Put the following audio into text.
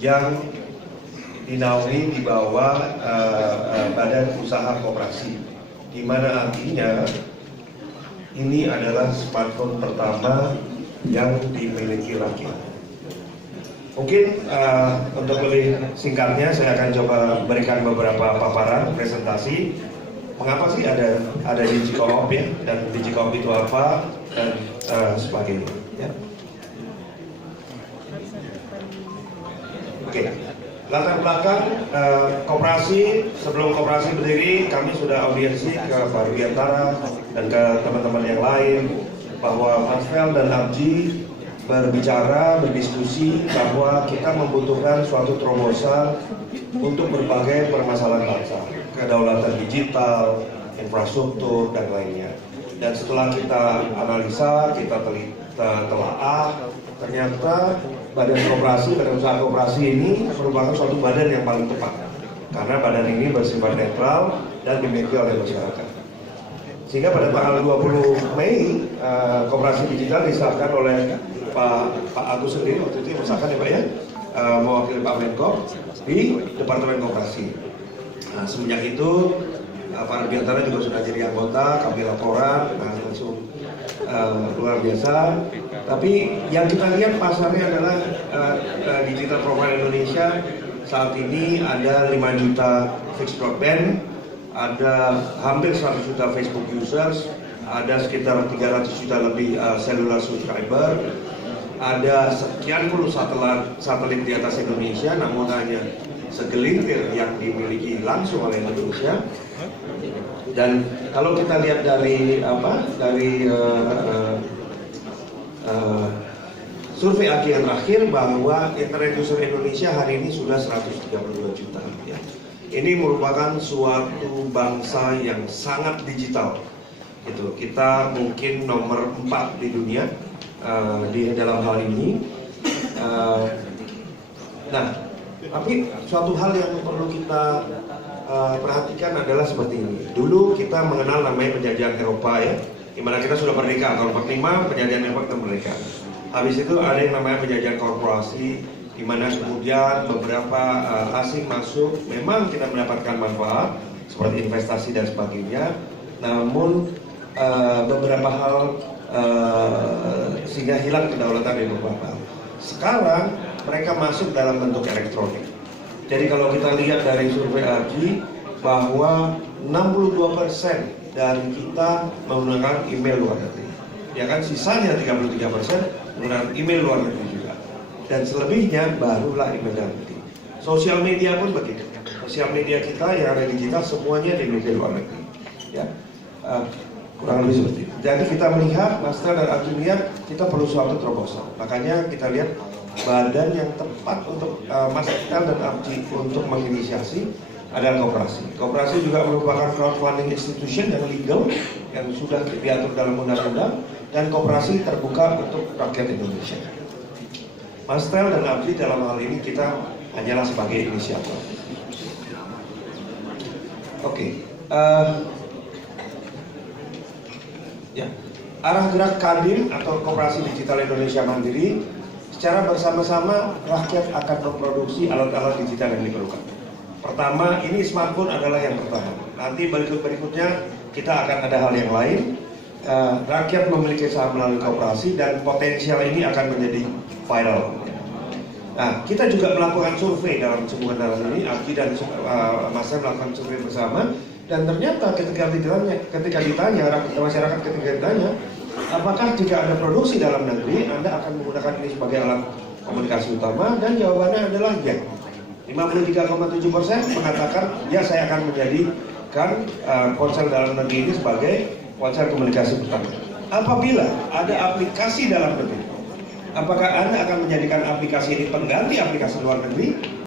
yang dinaungi di bawah badan usaha koperasi, di mana artinya ini adalah smartphone pertama yang dimiliki rakyat. Mungkin untuk lebih singkatnya saya akan coba berikan beberapa paparan presentasi. Mengapa sih ada DigiCoop ya, dan DigiCoop itu apa dan sebagainya. Ya. Oke. Latar belakang koperasi, sebelum koperasi berdiri kami sudah audiensi ke Pak Rudiantara dan ke teman-teman yang lain bahwa Mas Fel dan Abji berbicara, berdiskusi bahwa kita membutuhkan suatu terobosan untuk berbagai permasalahan bangsa, kedaulatan digital, infrastruktur dan lainnya. Dan setelah kita analisa, kita telaah, ternyata badan usaha koperasi ini merupakan suatu badan yang paling tepat karena badan ini bersifat netral dan dimiliki oleh masyarakat. Sehingga pada tanggal 20 Mei koperasi digital disahkan oleh Pak Agus sendiri waktu itu disahkan ya Pak ya, mewakili Pak Menko di Departemen Koperasi. Nah, semenjak itu Pak Rudiantara juga sudah jadi anggota, kami laporan, langsung luar biasa. Tapi yang kita lihat pasarnya adalah digital profile Indonesia saat ini ada 5 juta fixed broadband, ada hampir 100 juta Facebook users, ada sekitar 300 juta lebih cellular subscriber, ada sekian puluh satelit di atas Indonesia, namun hanya segelintir yang dimiliki langsung oleh Indonesia. Dan kalau kita lihat dari survei AGI yang terakhir bahwa internet user Indonesia hari ini sudah 132 juta. Ya. Ini merupakan suatu bangsa yang sangat digital. Gitu. Kita mungkin nomor 4 di dunia di dalam hal ini. Nah, tapi suatu hal yang perlu kita perhatikan adalah seperti ini. Dulu kita mengenal namanya penjajahan Eropa ya, di mana kita sudah merdeka. Tahun 45 penjajahan Eropa kita merdeka. Habis itu ada yang namanya penjajahan korporasi, di mana kemudian beberapa asing masuk. Memang kita mendapatkan manfaat seperti investasi dan sebagainya. Namun beberapa hal sehingga hilang kedaulatan di beberapa hal. Sekarang mereka masuk dalam bentuk elektronik. Jadi kalau kita lihat dari survei AGI bahwa 62% dari kita menggunakan email luar negeri. Ya kan, sisanya 33% menggunakan email luar negeri juga. Dan selebihnya barulah email dalam negeri. Sosial media pun begitu. Sosial media kita yang ada digital semuanya dimiliki luar negeri. Ya. Kurang lebih seperti itu. Jadi kita melihat, Mas Tel dan Abdi lihat, kita perlu suatu terobosan. Makanya kita lihat badan yang tepat untuk Mas Tel dan Abdi untuk menginisiasi adalah koperasi. Koperasi juga merupakan crowdfunding institution yang legal, yang sudah diatur dalam undang-undang, dan koperasi terbuka untuk rakyat Indonesia. Mas Tel dan Abdi dalam hal ini kita hanyalah sebagai inisiator. Oke. Ya, arah gerak Kadin atau Koperasi Digital Indonesia Mandiri, secara bersama-sama rakyat akan memproduksi alat-alat digital yang diperlukan. Pertama, ini smartphone adalah yang pertama. Nanti berikutnya kita akan ada hal yang lain. Rakyat memiliki saham melalui koperasi dan potensial ini akan menjadi viral. Nah, kita juga melakukan survei dalam ini, Abdi dan Mas melakukan survei bersama. Dan ternyata ketika ditanya masyarakat apakah jika ada produksi dalam negeri Anda akan menggunakan ini sebagai alat komunikasi utama, dan jawabannya adalah ya. 53,7% mengatakan ya, saya akan menjadikan ponsel dalam negeri ini sebagai ponsel komunikasi utama. Apabila ada aplikasi dalam negeri, apakah Anda akan menjadikan aplikasi ini pengganti aplikasi luar negeri?